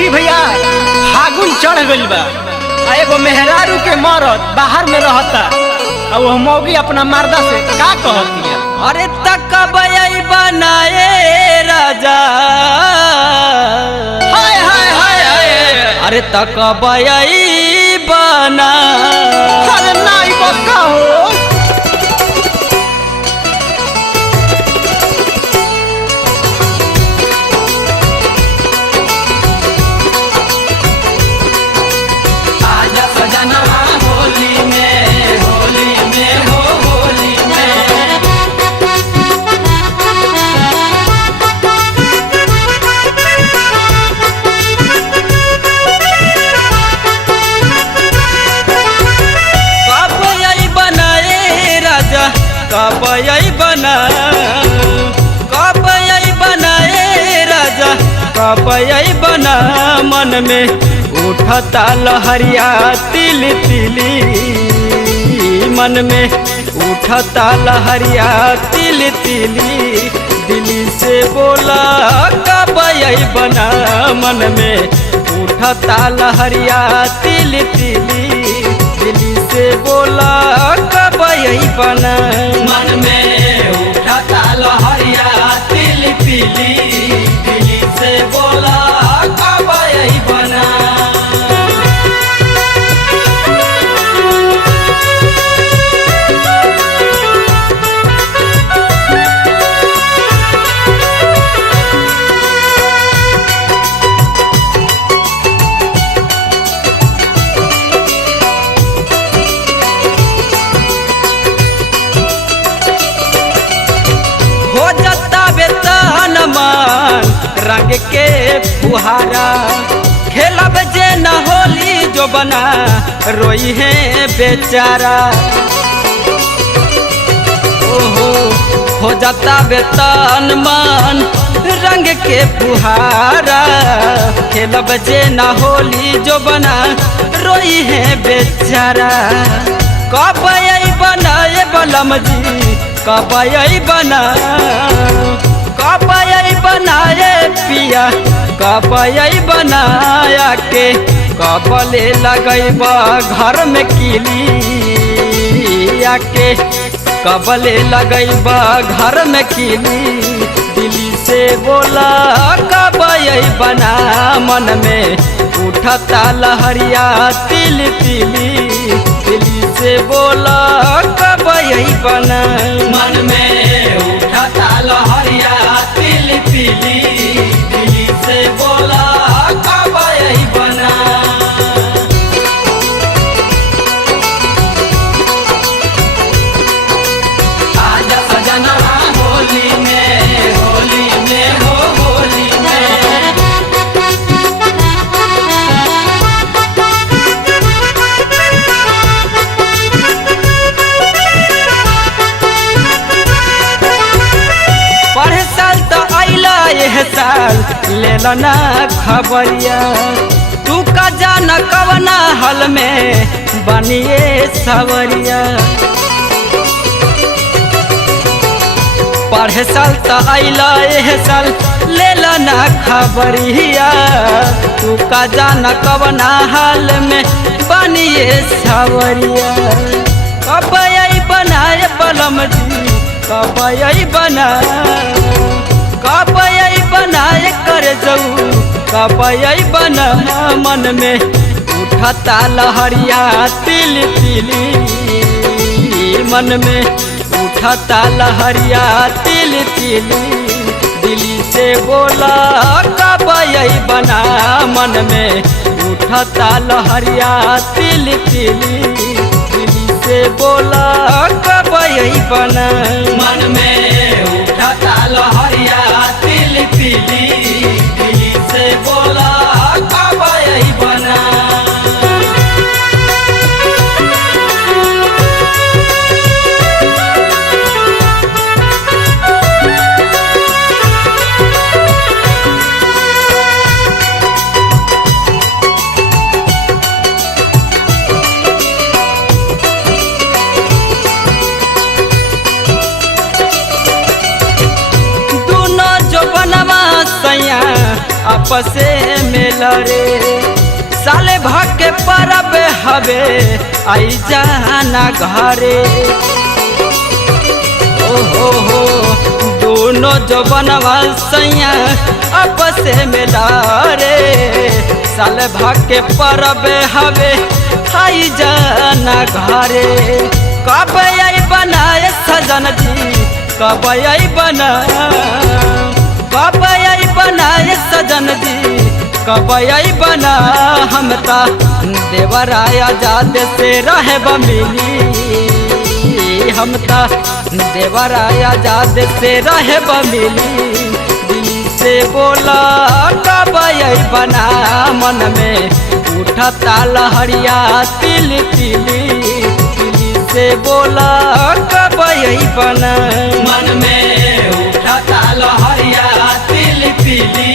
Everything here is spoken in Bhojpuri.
देखी भैया फागुन चढ़ गइल बा। एगो मेहरारू के मरद बाहर में रहता और वो मौगी अपना मर्दा से का कहती है, अरे तक बनाए राजा, हाय हाय हाय हाय, अरे तक बना, अरे नाई बक्का हो। कब बना, कब बनाए राजा, कब बना, मन में उठता लहरिया तिल तिली, मन में उठता लहरिया तिल तिली, दिली से बोला कब बना, मन में उठता लहरिया तिल तिली, दिली से बोला कब बना, मन में उठता लहरिया तिल तिली, दिली से बोला कब बना। रंग के फुहारा खेलब जे न होली जो बना रोई है बेचारा, ओहो हो जाता बेतन मन रंग के फुहारा, खेलब जे न होली जो बना रोई है बेचारा, कब बनाए बलम जी, कब बना, कब बनाए पिया, कब बनाया के, कब ले लगैबा घर में किली आके, कब ले लगैबा घर में किली, दिली से बोला कब बना, मन में उठता लहरिया तिल तिली, दिली से बोला कब बना, मन में उठता लहरिया तिल तिली, दिली से बोला कब बना। आजा सजना होली में, होली में हो होली में, पढ़े साल तो अला यह साल ले ना खबरिया, तू का जाना कवना हल में बनिए सवरिया, पढ़े साल तो अला यह साल ले ना खबरिया, तू का जाना कवना हाल में बनिए सवरिया, कब बनाए बलम जी, कब बना, कब बनाए कर जाऊ, कब बना, मन में उठता लहरिया तिल तिली, मन में उठता लहरिया तिल तिली, दिली से बोला कब बना, मन में उठता लहरिया तिल तिली, दिली से बोला कब बना, मन में उठता लहरिया तिल तिली, दिली से बोला कब बना। आपसे में लड़े साले भके परब हवे आई जाना घरे हो दोनों जवनवा सैया आपसे में लड़े साले भके परब हवे आई जाना घरे कब आई बनाए सजन जी कब आई बनाए सजन जी कब आई बना हम ता देवराया जाद से रहे मिली हम ता देवराया जाद से रहे मिली दिल से बोला कब आई बना मन में उठता लहरिया तिल तिली से बोला कब आई बना मन में उठता लहरिया तिल तिली